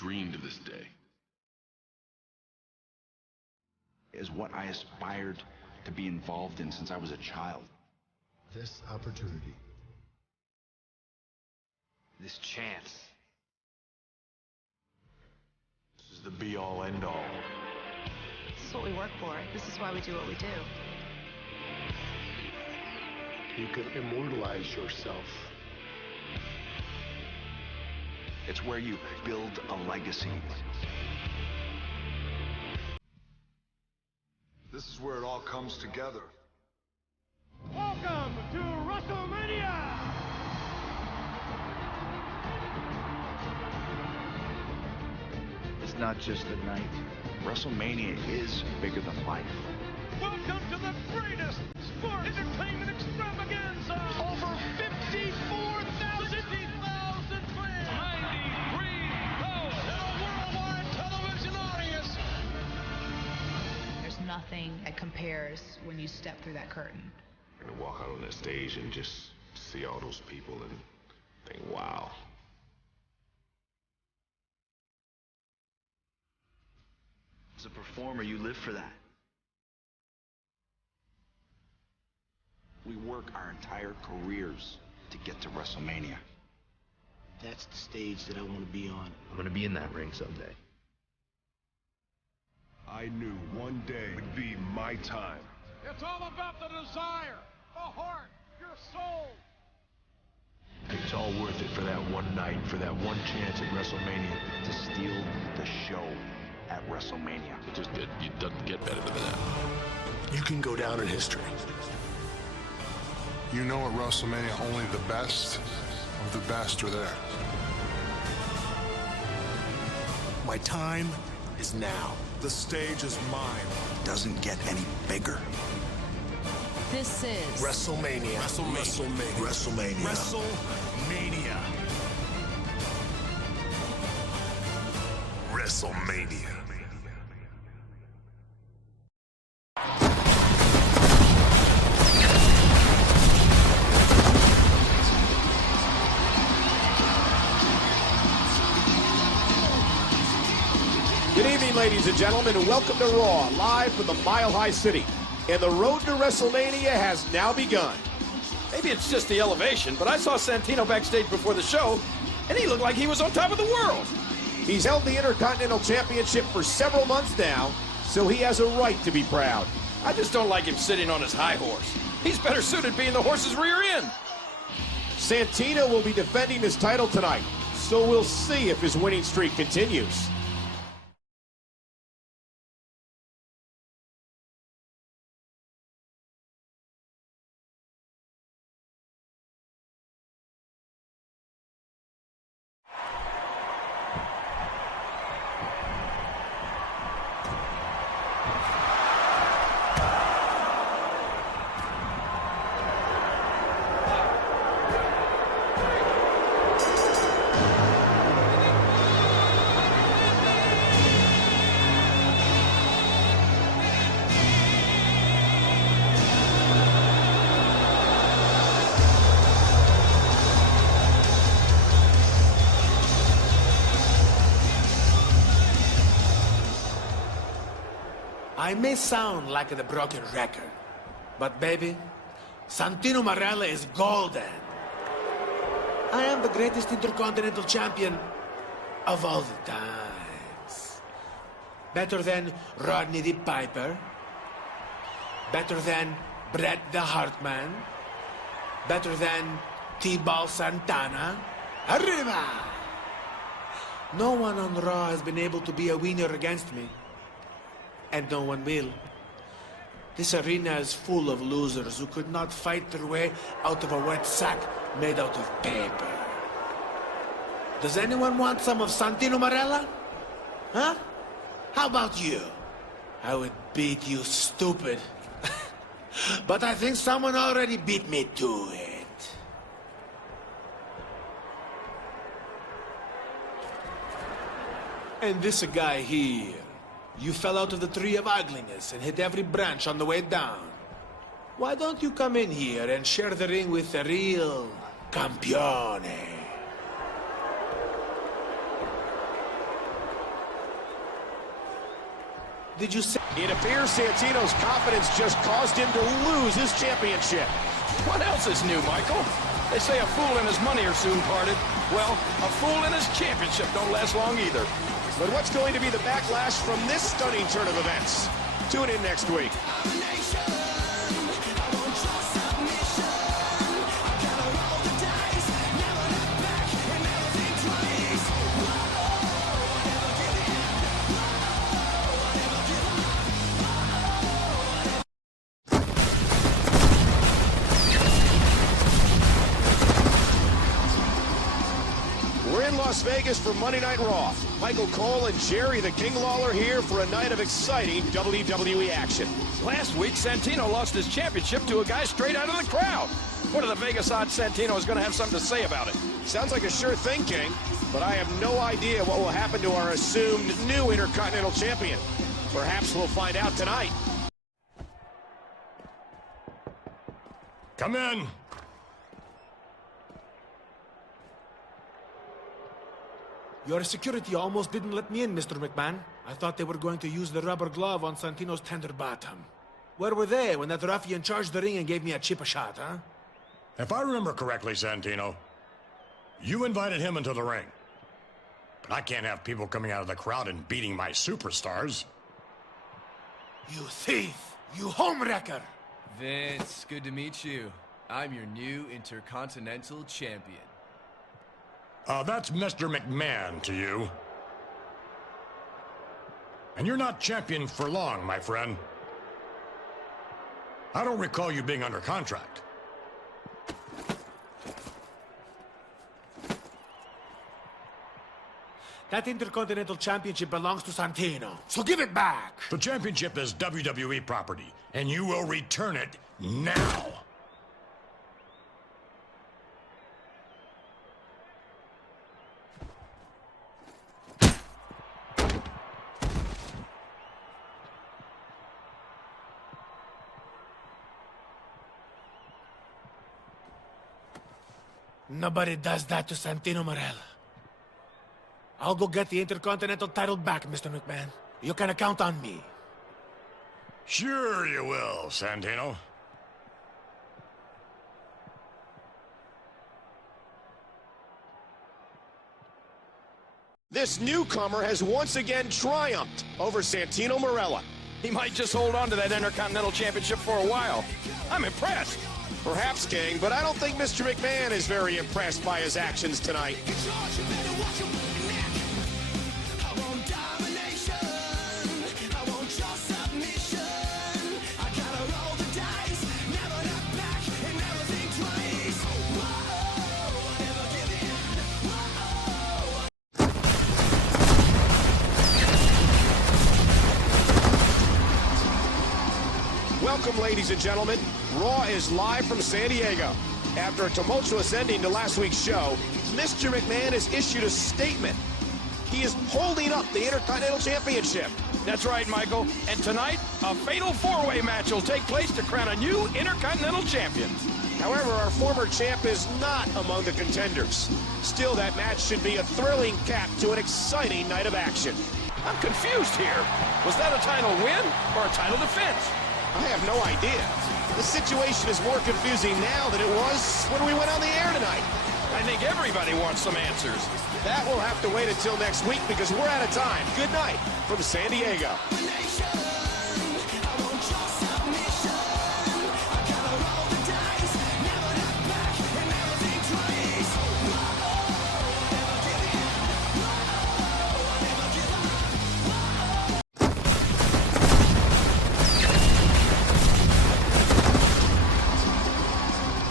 dreamed of this day. Is what I aspired to be involved in since I was a child. This opportunity. This chance. This is the be-all, end-all. This is what we work for. This is why we do what we do. You can immortalize yourself. It's where you build a legacy. This is where it all comes together. Welcome to WrestleMania! It's not just a night. WrestleMania is bigger than life. Welcome to the greatest sports entertainment extravaganza! Over 54,000 fans! 93,000! And a worldwide television audience! There's nothing that compares when you step through that curtain. And to walk out on that stage and just see all those people and think, wow. As a performer, you live for that. We work our entire careers to get to WrestleMania. That's the stage that I want to be on. I'm gonna be in that ring someday. I knew one day would be my time. It's all about the desire, the heart, your soul. It's all worth it for that one night, for that one chance at WrestleMania. To steal the show at WrestleMania. It doesn't get better than that. You can go down in history. You know at WrestleMania only the best of the best are there. My time is now. The stage is mine. Doesn't get any bigger. This is WrestleMania. WrestleMania. WrestleMania. WrestleMania. WrestleMania. Good evening, ladies and gentlemen, and welcome to Raw, live from the Mile High City. And the road to WrestleMania has now begun. Maybe it's just the elevation, but I saw Santino backstage before the show, and he looked like he was on top of the world. He's held the Intercontinental Championship for several months now, so he has a right to be proud. I just don't like him sitting on his high horse. He's better suited being the horse's rear end. Santino will be defending his title tonight, so we'll see if his winning streak continues. I may sound like a broken record, but baby, Santino Marella is golden. I am the greatest Intercontinental Champion of all the times. Better than Rodney the Piper. Better than Bret the Hartman. Better than T-Ball Santana. Arriba! No one on Raw has been able to be a winner against me. And no one will. This arena is full of losers who could not fight their way out of a wet sack made out of paper. Does anyone want some of Santino Marella? Huh? How about you? I would beat you, stupid. But I think someone already beat me to it. And this guy here. You fell out of the tree of ugliness and hit every branch on the way down. Why don't you come in here and share the ring with a real campione? did you say? It appears Santino's confidence just caused him to lose his championship. What else is new, Michael? They say a fool and his money are soon parted. Well, a fool and his championship don't last long either. But what's going to be the backlash from this stunning turn of events? Tune in next week. We're in Las Vegas for Monday Night Raw. Michael Cole and Jerry the King Lawler here for a night of exciting WWE action. Last week, Santino lost his championship to a guy straight out of the crowd. What are the Vegas odds Santino is going to have something to say about it? Sounds like a sure thing, King, but I have no idea what will happen to our assumed new Intercontinental Champion. Perhaps we'll find out tonight. Come in. Your security almost didn't let me in, Mr. McMahon. I thought they were going to use the rubber glove on Santino's tender bottom. Where were they when that ruffian charged the ring and gave me a cheap shot, huh? If I remember correctly, Santino, you invited him into the ring. But I can't have people coming out of the crowd and beating my superstars. You thief! You homewrecker! Vince, good to meet you. I'm your new Intercontinental Champion. That's Mr. McMahon to you. And you're not champion for long, my friend. I don't recall you being under contract. That Intercontinental Championship belongs to Santino, so give it back! The championship is WWE property, and you will return it now. Nobody does that to Santino Marella. I'll go get the Intercontinental title back, Mr. McMahon. You can count on me. Sure you will, Santino. This newcomer has once again triumphed over Santino Marella. He might just hold on to that Intercontinental Championship for a while. I'm impressed. Perhaps, King, but I don't think Mr. McMahon is very impressed by his actions tonight. Welcome, ladies and gentlemen. Raw is live from San Diego. After a tumultuous ending to last week's show, Mr. McMahon has issued a statement. He is holding up the Intercontinental Championship. That's right, Michael. And tonight, a fatal four-way match will take place to crown a new Intercontinental Champion. However, our former champ is not among the contenders. Still, that match should be a thrilling cap to an exciting night of action. I'm confused here. Was that a title win or a title defense? I have no idea. The situation is more confusing now than it was when we went on the air tonight. I think everybody wants some answers. That will have to wait until next week because we're out of time. Good night from San Diego.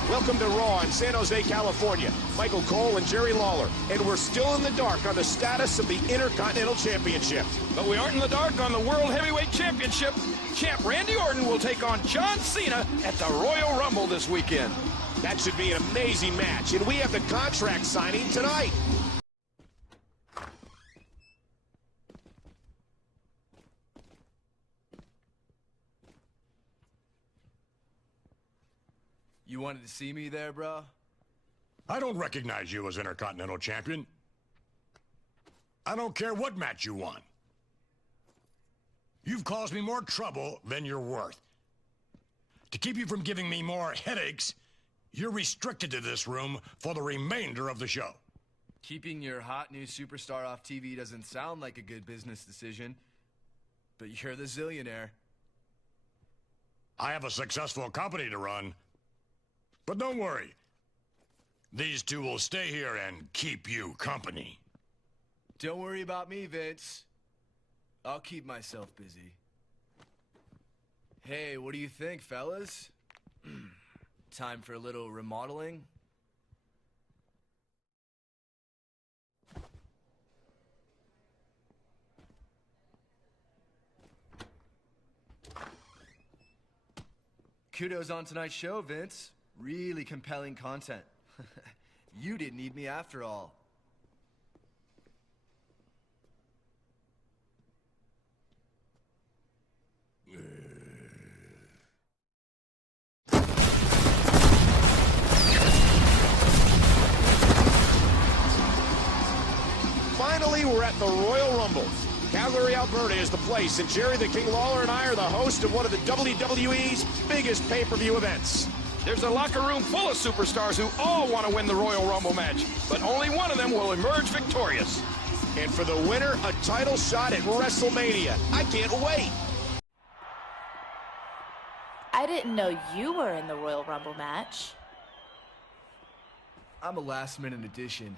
Welcome to Raw in San Jose, California. Michael Cole and Jerry Lawler. And we're still in the dark on the status of the Intercontinental Championship. But we aren't in the dark on the World Heavyweight Championship. Champ Randy Orton will take on John Cena at the Royal Rumble this weekend. That should be an amazing match, and we have the contract signing tonight. You wanted to see me there, bro? I don't recognize you as Intercontinental Champion. I don't care what match you won. You've caused me more trouble than you're worth. To keep you from giving me more headaches, you're restricted to this room for the remainder of the show. Keeping your hot new superstar off TV doesn't sound like a good business decision, but you're the zillionaire. I have a successful company to run, but don't worry. These two will stay here and keep you company. Don't worry about me, Vince. I'll keep myself busy. Hey, what do you think, fellas? Time for a little remodeling? Kudos on tonight's show, Vince. Really compelling content. You didn't need me after all. Finally, we're at the Royal Rumble. Calgary, Alberta is the place, and Jerry the King Lawler and I are the host of one of the WWE's biggest pay-per-view events. There's a locker room full of superstars who all want to win the Royal Rumble match, but only one of them will emerge victorious. And for the winner, a title shot at WrestleMania. I can't wait. I didn't know you were in the Royal Rumble match. I'm a last-minute addition.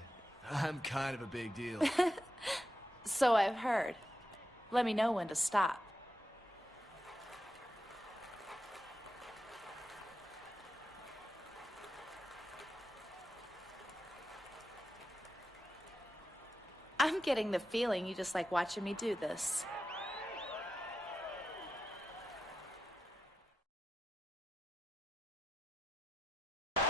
I'm kind of a big deal. So I've heard. Let me know when to stop. I'm getting the feeling you just like watching me do this.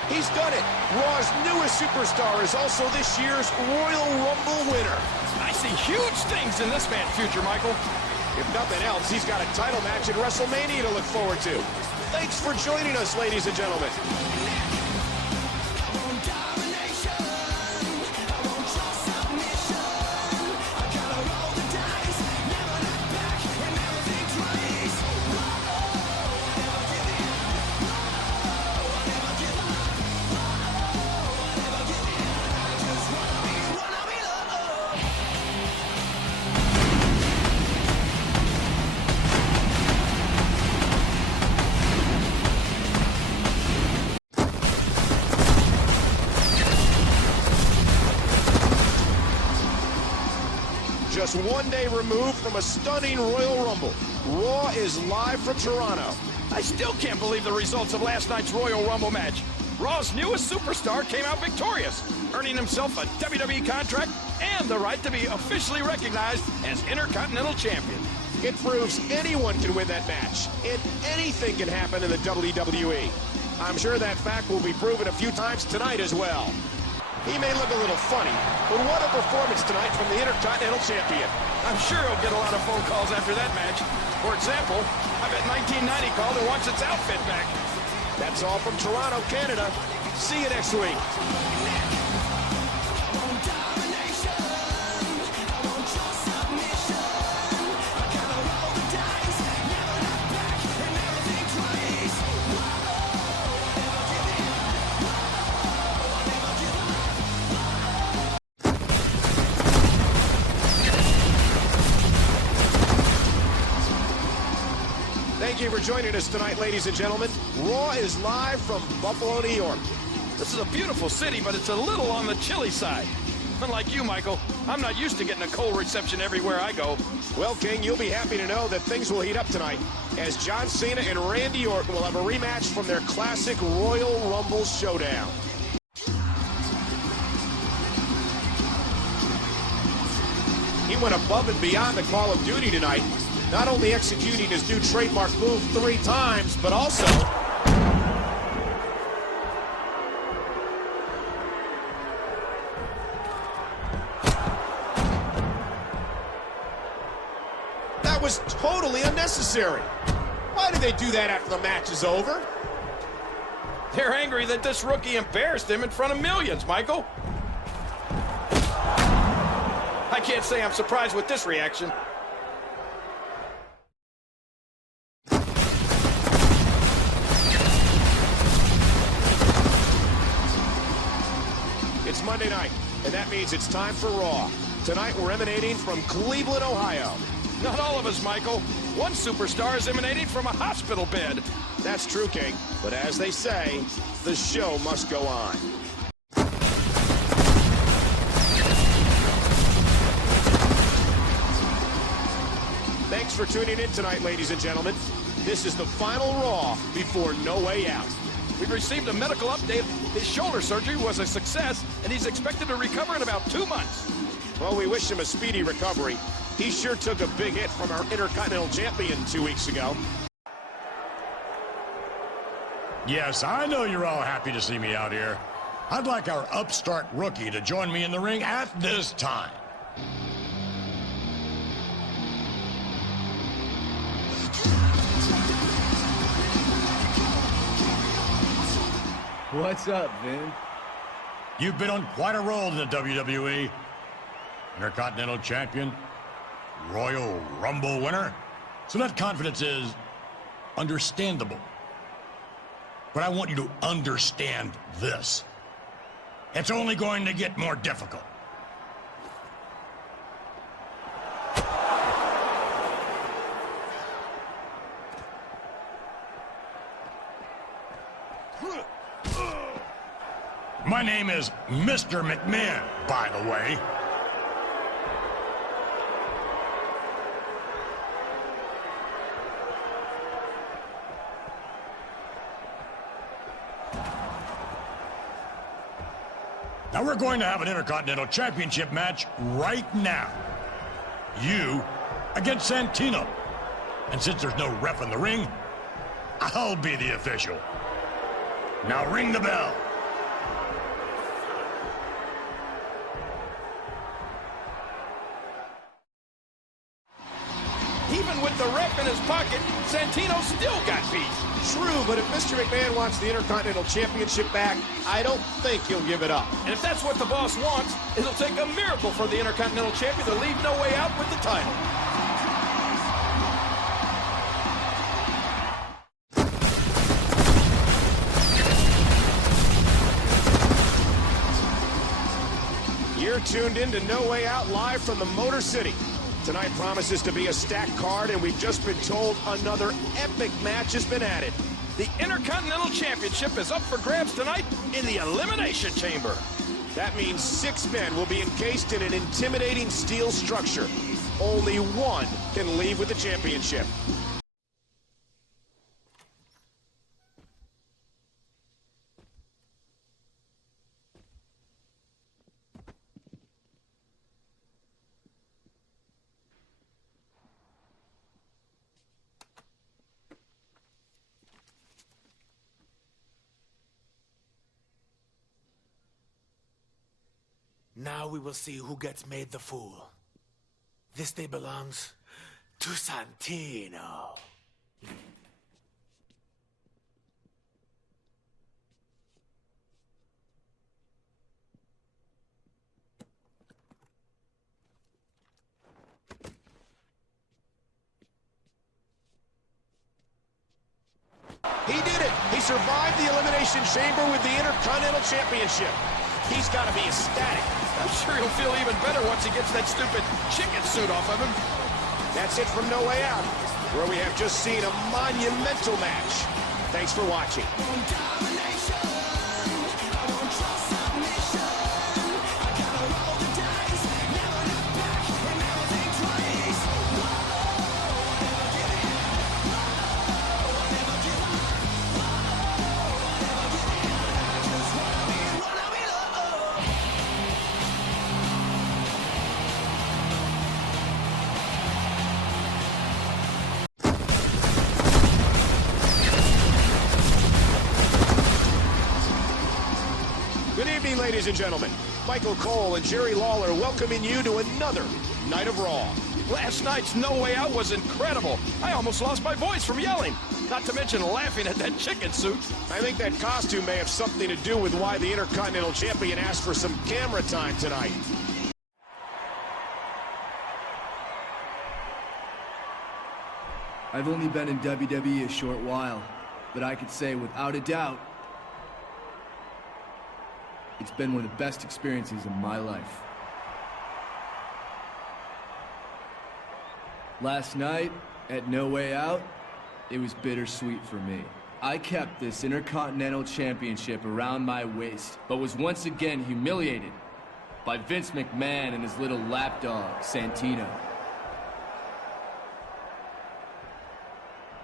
He's done it. Raw's newest superstar is also this year's Royal Rumble winner. I see huge things in this man's future, Michael. If nothing else, he's got a title match at WrestleMania to look forward to. Thanks for joining us, ladies and gentlemen. Just one day removed from a stunning Royal Rumble, Raw is live from Toronto. I still can't believe the results of last night's Royal Rumble match. Raw's newest superstar came out victorious, earning himself a WWE contract and the right to be officially recognized as Intercontinental Champion. It proves anyone can win that match, and anything can happen in the WWE. I'm sure that fact will be proven a few times tonight as well. He may look a little funny, but what a performance tonight from the Intercontinental Champion. I'm sure he'll get a lot of phone calls after that match. For example, I bet 1990 called and wants its outfit back. That's all from Toronto, Canada. See you next week. Thank you for joining us tonight, ladies and gentlemen. Raw is live from Buffalo, New York. This is a beautiful city, but it's a little on the chilly side. Unlike you, Michael, I'm not used to getting a cold reception everywhere I go. Well, King, you'll be happy to know that things will heat up tonight, as John Cena and Randy Orton will have a rematch from their classic Royal Rumble showdown. He went above and beyond the Call of Duty tonight, not only executing his new trademark move 3 times, but also that was totally unnecessary. Why did they do that after the match is over? They're angry that this rookie embarrassed him in front of millions, Michael. I can't say I'm surprised with this reaction. means it's time for Raw. Tonight we're emanating from Cleveland, Ohio. Not all of us, Michael. One superstar is emanating from a hospital bed. That's true, King. But as they say, the show must go on. Thanks for tuning in tonight, ladies and gentlemen. This is the final Raw before No Way Out. We've received a medical update. His shoulder surgery was a success, and he's expected to recover in about 2 months. Well, we wish him a speedy recovery. He sure took a big hit from our Intercontinental Champion 2 weeks ago. Yes, I know you're all happy to see me out here. I'd like our upstart rookie to join me in the ring at this time. What's up, Vin? You've been on quite a roll in the WWE. Intercontinental Champion, Royal Rumble winner. So that confidence is understandable. But I want you to understand this. It's only going to get more difficult. My name is Mr. McMahon, by the way. Now we're going to have an Intercontinental Championship match right now. You against Santino. And since there's no ref in the ring, I'll be the official. Now ring the bell. Even with the ref in his pocket, Santino still got beat. True, but if Mr. McMahon wants the Intercontinental Championship back, I don't think he'll give it up. And if that's what the boss wants, it'll take a miracle for the Intercontinental Champion to leave No Way Out with the title. You're tuned in to No Way Out live from the Motor City. Tonight promises to be a stacked card, and we've just been told another epic match has been added. The Intercontinental Championship is up for grabs tonight in the Elimination Chamber. That means 6 men will be encased in an intimidating steel structure. Only one can leave with the championship. Now we will see who gets made the fool. This day belongs to Santino. He did it! He survived the Elimination Chamber with the Intercontinental Championship. He's got to be ecstatic. I'm sure he'll feel even better once he gets that stupid chicken suit off of him. That's it from No Way Out, where we have just seen a monumental match. Thanks for watching. Ladies and gentlemen, Michael Cole and Jerry Lawler welcoming you to another night of Raw. Last night's No Way Out was incredible. I almost lost my voice from yelling, not to mention laughing at that chicken suit. I think that costume may have something to do with why the Intercontinental Champion asked for some camera time tonight. I've only been in WWE a short while, but I could say without a doubt, It's been one of the best experiences of my life. Last night, at No Way Out, it was bittersweet for me. I kept this Intercontinental Championship around my waist, but was once again humiliated by Vince McMahon and his little lapdog, Santino.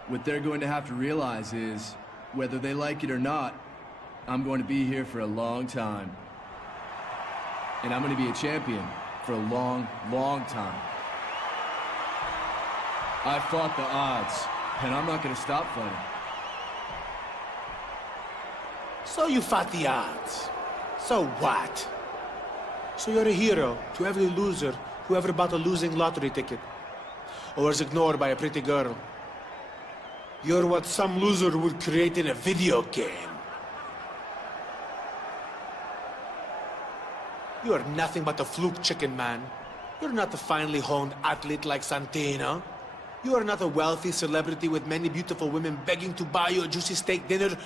What they're going to have to realize is, whether they like it or not, I'm going to be here for a long time. And I'm going to be a champion for a long, long time. I fought the odds, and I'm not going to stop fighting. So you fought the odds. So what? So you're a hero to every loser who ever bought a losing lottery ticket or was ignored by a pretty girl. You're what some loser would create in a video game. You are nothing but a fluke chicken, man. You're not a finely honed athlete like Santino. You are not a wealthy celebrity with many beautiful women begging to buy you a juicy steak dinner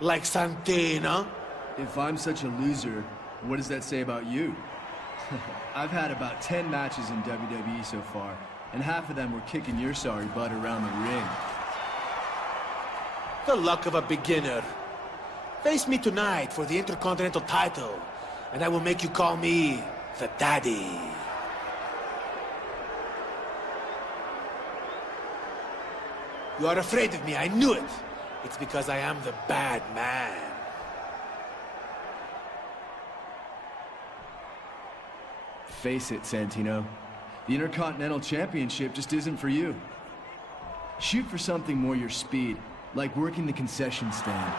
like Santino. If I'm such a loser, what does that say about you? I've had about 10 matches in WWE so far, and half of them were kicking your sorry butt around the ring. The luck of a beginner. Face me tonight for the Intercontinental title, and I will make you call me the Daddy. You are afraid of me, I knew it. It's because I am the bad man. Face it, Santino. The Intercontinental Championship just isn't for you. Shoot for something more your speed, like working the concession stand.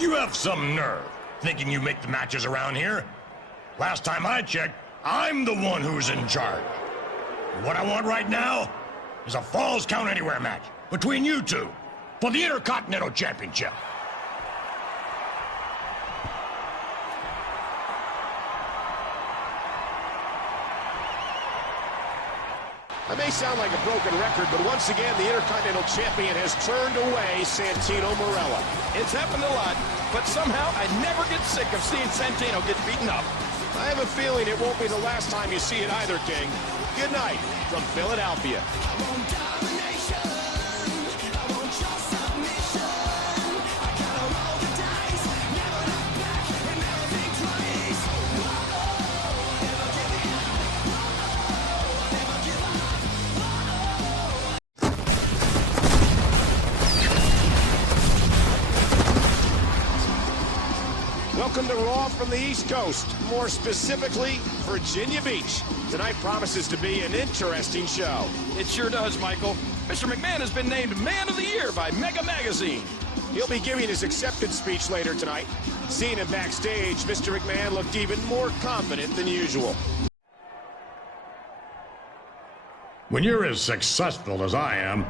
You have some nerve, thinking you make the matches around here. Last time I checked, I'm the one who's in charge. What I want right now is a Falls Count Anywhere match between you two for the Intercontinental Championship. I may sound like a broken record, but once again, the Intercontinental Champion has turned away Santino Marella. It's happened a lot, but somehow I never get sick of seeing Santino get beaten up. I have a feeling it won't be the last time you see it either, King. Good night from Philadelphia. Welcome to Raw from the East Coast, more specifically, Virginia Beach. Tonight promises to be an interesting show. It sure does, Michael. Mr. McMahon has been named Man of the Year by Mega Magazine. He'll be giving his acceptance speech later tonight. Seeing him backstage, Mr. McMahon looked even more confident than usual. When you're as successful as I am,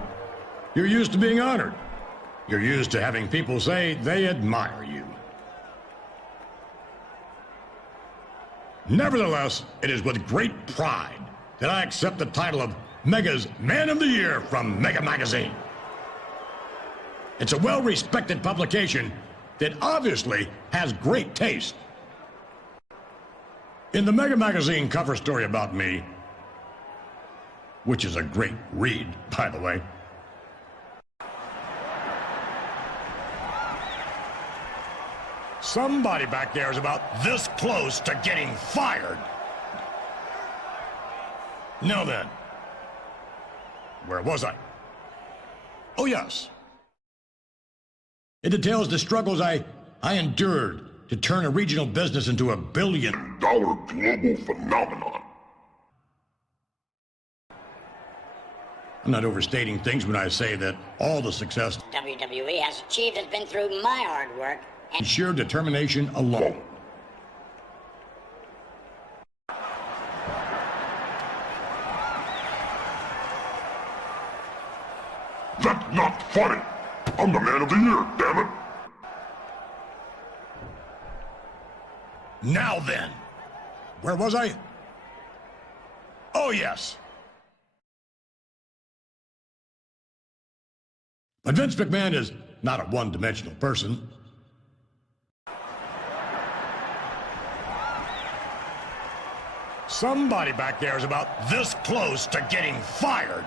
you're used to being honored. You're used to having people say they admire you. Nevertheless, it is with great pride that I accept the title of Mega's Man of the Year from Mega Magazine. It's a well-respected publication that obviously has great taste. In the Mega Magazine cover story about me, which is a great read, by the way, somebody back there is about this close to getting fired. Now then, where was I? Oh, yes. It details the struggles I endured to turn a regional business into a billion-dollar global phenomenon. I'm not overstating things when I say that all the success WWE has achieved has been through my hard work and sheer determination alone. That's not funny. I'm the Man of the Year, damn it. Now then, where was I? Oh, yes. But Vince McMahon is not a one-dimensional person. Somebody back there is about this close to getting fired.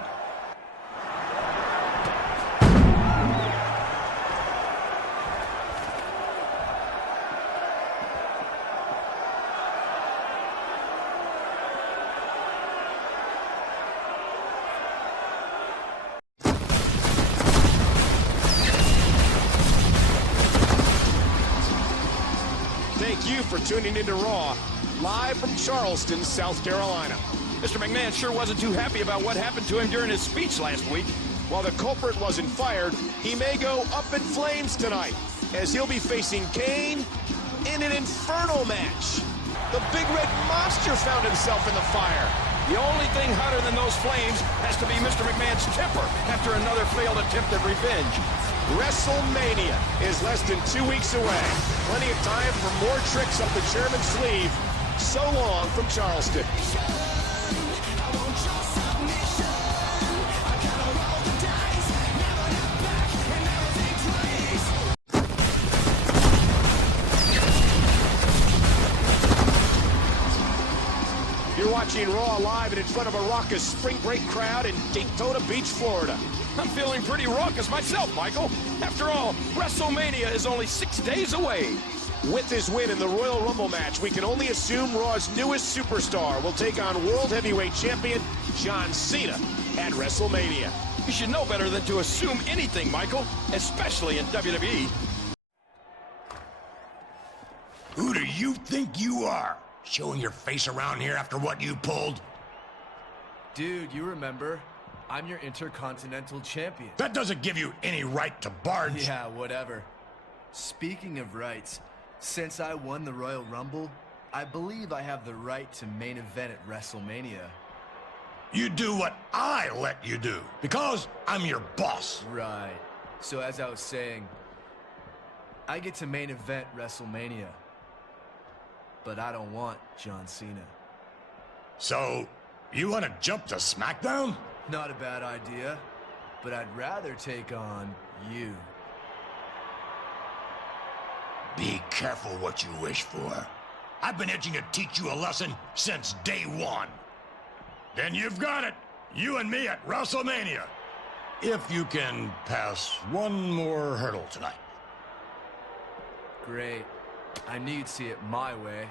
Thank you for tuning into Raw, live from Charleston, South Carolina. Mr. McMahon sure wasn't too happy about what happened to him during his speech last week. While the culprit wasn't fired, he may go up in flames tonight, as he'll be facing Kane in an Inferno match. The Big Red Monster found himself in the fire. The only thing hotter than those flames has to be Mr. McMahon's temper after another failed attempt at revenge. WrestleMania is less than 2 weeks away. Plenty of time for more tricks up the chairman's sleeve. So long from Charleston. You're watching Raw live and in front of a raucous spring break crowd in Daytona Beach, Florida. I'm feeling pretty raucous myself, Michael. After all, WrestleMania is only 6 days away. With his win in the Royal Rumble match, we can only assume Raw's newest superstar will take on World Heavyweight Champion John Cena at WrestleMania. You should know better than to assume anything, Michael, especially in WWE. Who do you think you are? Showing your face around here after what you pulled? Dude, you remember, I'm your Intercontinental Champion. That doesn't give you any right to barge. Yeah, whatever. Speaking of rights, since I won the Royal Rumble, I believe I have the right to main event at WrestleMania. You do what I let you do, because I'm your boss. Right. So as I was saying, I get to main event WrestleMania. But I don't want John Cena. So, you want to jump to Smackdown? Not a bad idea, but I'd rather take on you. Be careful what you wish for. I've been itching to teach you a lesson since day one. Then you've got it. You and me at WrestleMania. If you can pass one more hurdle tonight. Great. I knew you'd see it my way.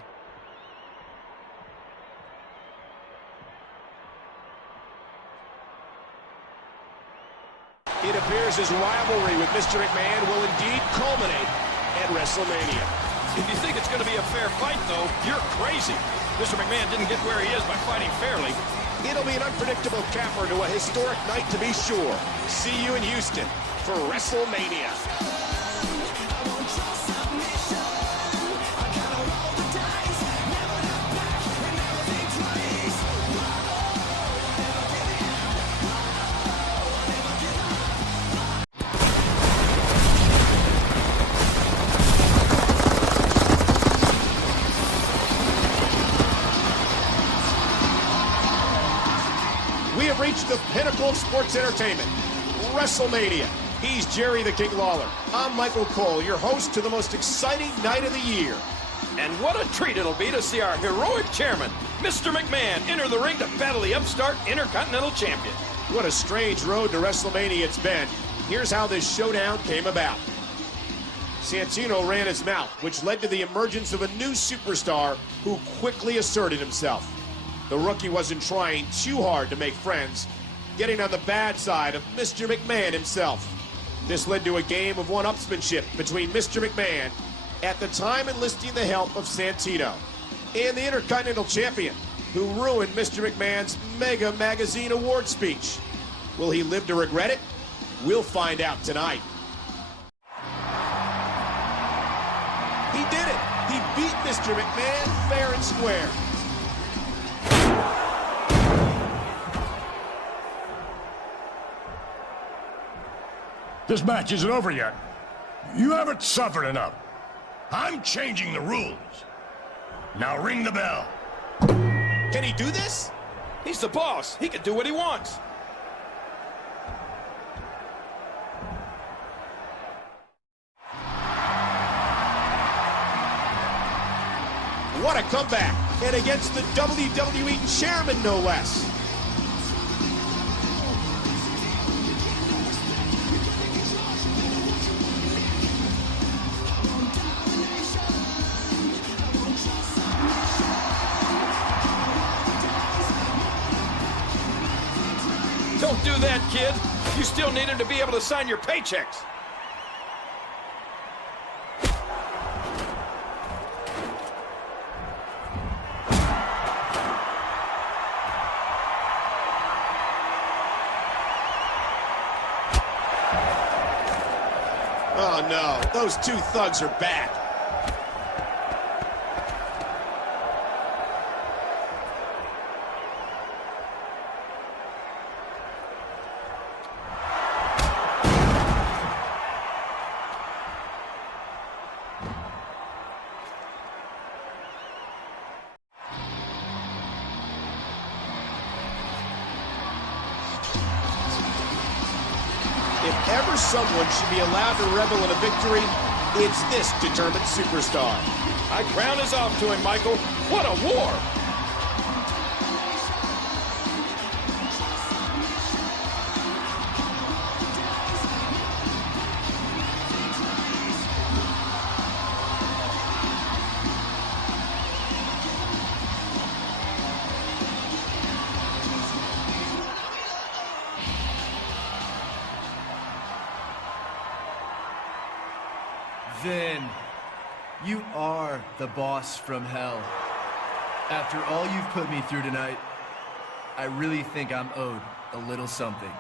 It appears his rivalry with Mr. McMahon will indeed culminate at WrestleMania. If you think it's going to be a fair fight, though, you're crazy. Mr. McMahon didn't get where he is by fighting fairly. It'll be an unpredictable capper to a historic night to be sure. See you in Houston for WrestleMania. We have reached the pinnacle of sports entertainment, WrestleMania. He's Jerry the King Lawler. I'm Michael Cole, your host to the most exciting night of the year. And what a treat it'll be to see our heroic chairman, Mr. McMahon, enter the ring to battle the upstart Intercontinental Champion. What a strange road to WrestleMania it's been. Here's how this showdown came about. Santino ran his mouth, which led to the emergence of a new superstar who quickly asserted himself. The rookie wasn't trying too hard to make friends, getting on the bad side of Mr. McMahon himself. This led to a game of one-upsmanship between Mr. McMahon, at the time enlisting the help of Santino, and the Intercontinental Champion, who ruined Mr. McMahon's Mega Magazine award speech. Will he live to regret it? We'll find out tonight. He did it! He beat Mr. McMahon fair and square. This match isn't over yet. You haven't suffered enough. I'm changing the rules. Now ring the bell. Can he do this? He's the boss. He can do what he wants. What a comeback. And against the WWE Chairman, no less. Don't do that, kid. You still need him to be able to sign your paychecks. Oh no, those two thugs are back. If ever someone should be allowed to revel in a victory, it's this determined superstar. My crown is off to him, Michael. What a war! Vin, you are the boss from hell. After all you've put me through tonight, I really think I'm owed a little something.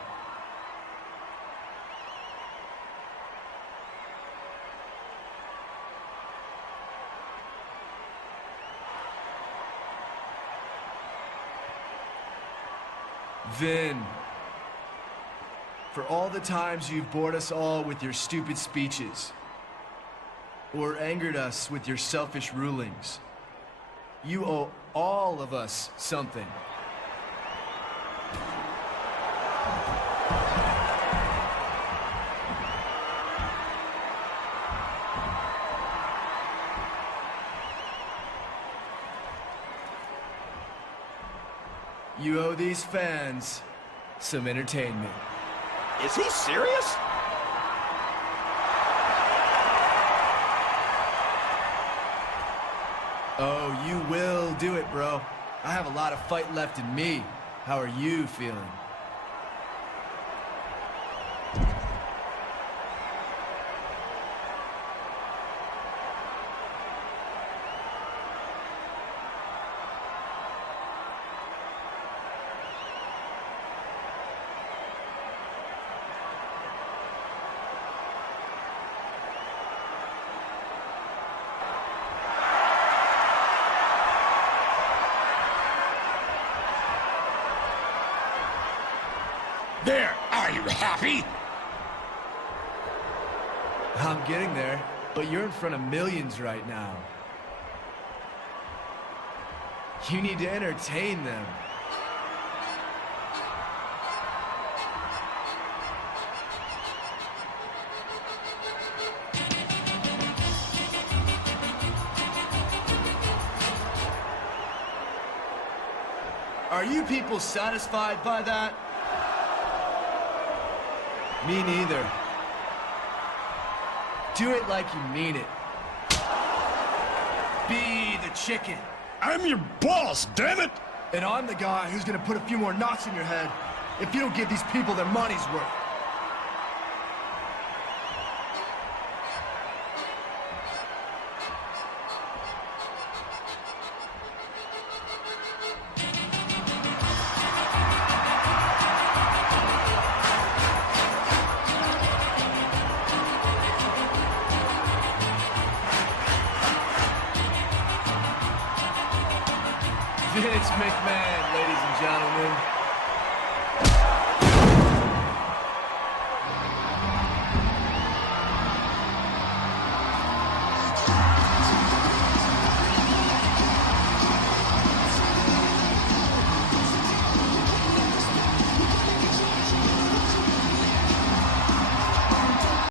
Vin, for all the times you've bored us all with your stupid speeches, or angered us with your selfish rulings, you owe all of us something. You owe these fans some entertainment. Is he serious? Oh, you will do it, bro. I have a lot of fight left in me. How are you feeling? There, are you happy? I'm getting there, but you're in front of millions right now. You need to entertain them. Are you people satisfied by that? Me neither. Do it like you mean it. Be the chicken. I'm your boss, damn it! And I'm the guy who's gonna put a few more knocks in your head if you don't give these people their money's worth. Vince McMahon, ladies and gentlemen.